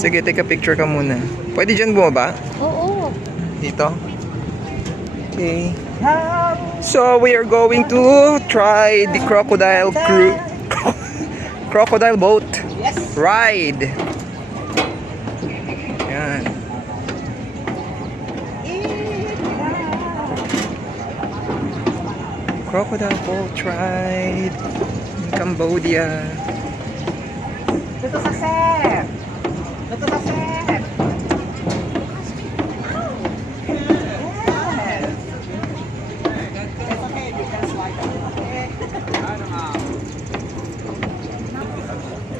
Sige, take a picture ka muna. Pwede dyan bumaba? Oo. Dito? Okay. So, we are going to try the crocodile boat ride. Yan. Crocodile boat ride in Cambodia. Dito sa sir. Dito sa sir.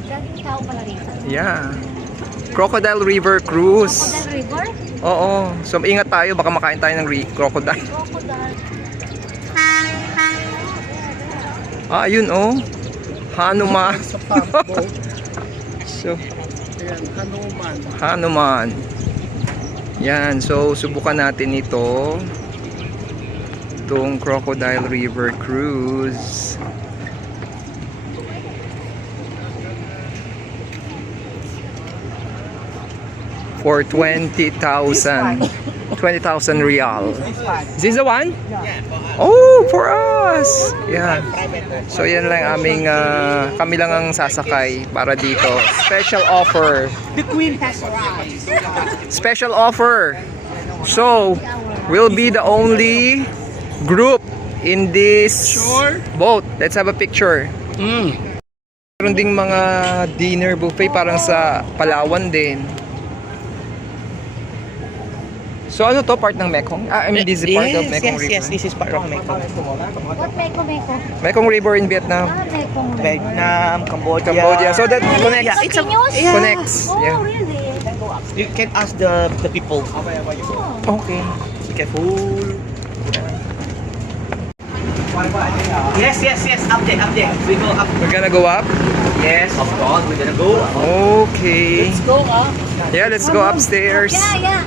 Daging tao pala rito. Yeah. Crocodile River Cruise. Crocodile River? Oo. So, ingat tayo. Baka makain tayo ng crocodile. Crocodile. Ah, ayun oh. Hanuman. So, Ayan, Hanuman. Hanuman. Yan. So, subukan natin ito. Itong Crocodile River Cruise. For 20,000 real. Is this the one? Oh, for us. Yeah. So yan lang aming kami lang ang sasakay para dito. Special offer. The queen has arrived. Special offer. So, we'll be the only group in this boat. Let's have a picture. Meron ding mga dinner buffet parang sa Palawan din. So ano to, part ng Mekong? I mean, this is part of Mekong River. Yes, this is part of Mekong. What Meko? Mekong River in Vietnam. Mekong River. Vietnam, Cambodia. Cambodia. So that connects. Yeah, it's a, Continuous? Connects. Oh, Yeah. really? You can ask the people. Oh. Okay. Be careful. Yes. Up there. We go up. We're gonna go up. Yes, of course. We're gonna go. Okay. Go up. Yeah, let's go upstairs. Yeah.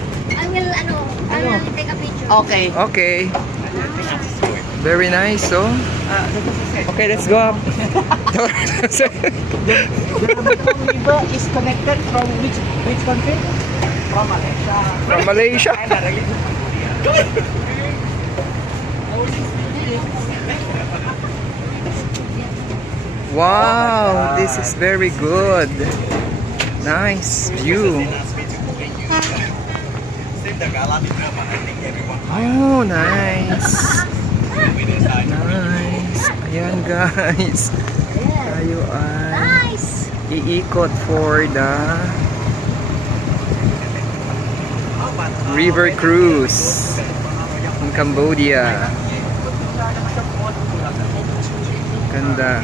I will take a picture. Okay. Okay. Very nice. So, okay, let's go up. The Mekong River is connected from which country? From Malaysia. From Malaysia. Wow, this is very good. Nice view. Oh, nice. Nice. Ayan guys. Tayo ay Nice. iikot for the river cruise in Cambodia. Ganda.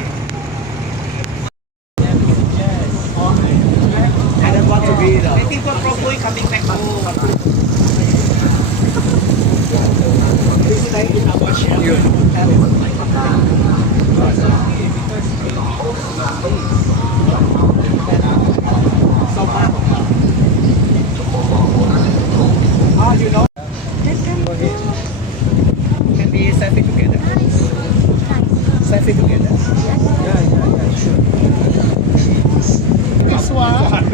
I don't want to be there. I think we're probably coming back home. You know, can be selfie together. Selfie together. This one.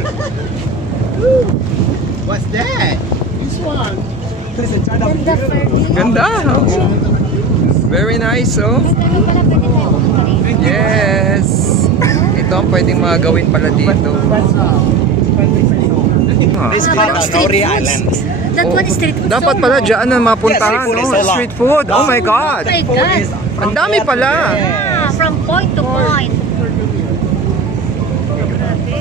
What's that? This one. Listen, try to. Ganda, Ferdy. Ganda. Oh. Very nice, oh. Ganda pala, pwede tayo pumunta rito. Yes. Ito ang pwedeng mga gawin pala dito. This Ah, called Street Nori foods. Island. That one is street food. Dapat pala dyan ang mapuntahan, Yes, street food is no? so long. Street food. Oh my God. Oh my God. Ang dami pala. Ah, from point to point. Grabe.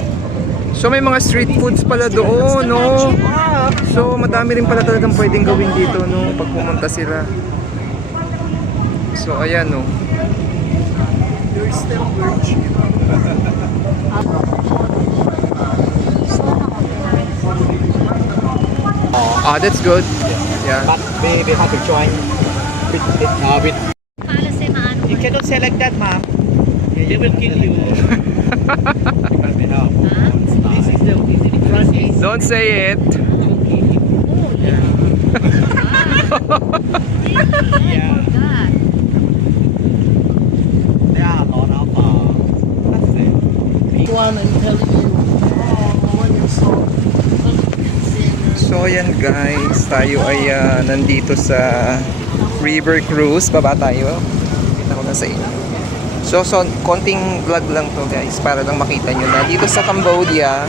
So may mga street foods pala doon, no? So madami rin pala talagang pwedeng gawin dito, no? Pag pumunta sila. So ayan, no? Ah, that's good. Yeah. But they have to join with Para sa maano. you cannot say like that, ma'am. They will kill you. This is the front is Don't say it. yeah. There are a lot of what's it? One, I'm telling you, when you saw ayan guys, tayo ay nandito sa river cruise. Baba tayo. Kita ko na sa inyo. So, konting vlog lang to guys para lang makita nyo na dito sa Cambodia,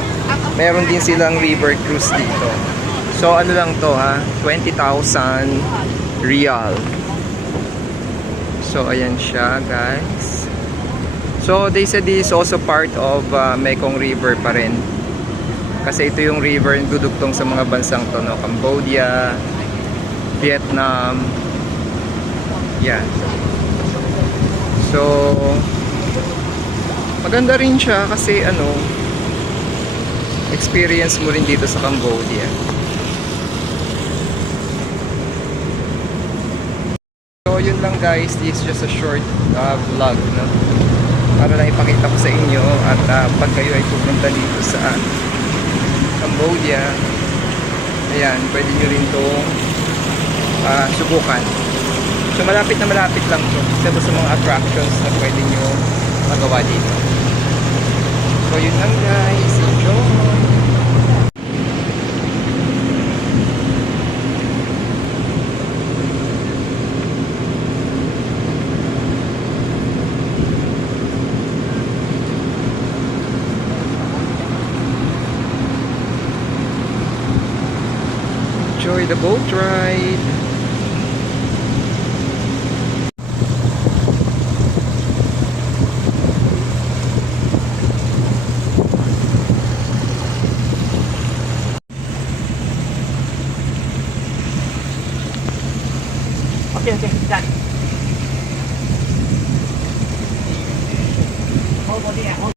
meron din silang river cruise dito. So, ano lang to ha? 20,000 real. So, ayan siya guys. So, they said this is also part of Mekong River pa rin. Kasi ito yung river yung dudugtong sa mga bansang to, no? Cambodia, Vietnam. Yan. So, maganda rin siya kasi ano, experience mo rin dito sa Cambodia. So, yun lang guys. This is just a short vlog, no? Para lang ipakita ko sa inyo at pag kayo ay pupunta dito sa Cambodia, ayan, pwede nyo rin itong subukan. So malapit na malapit lang to sa mga attractions na pwede nyo magawa dito. So yun lang guys, enjoy! Enjoy the boat ride. Okay, done. Hold body, hold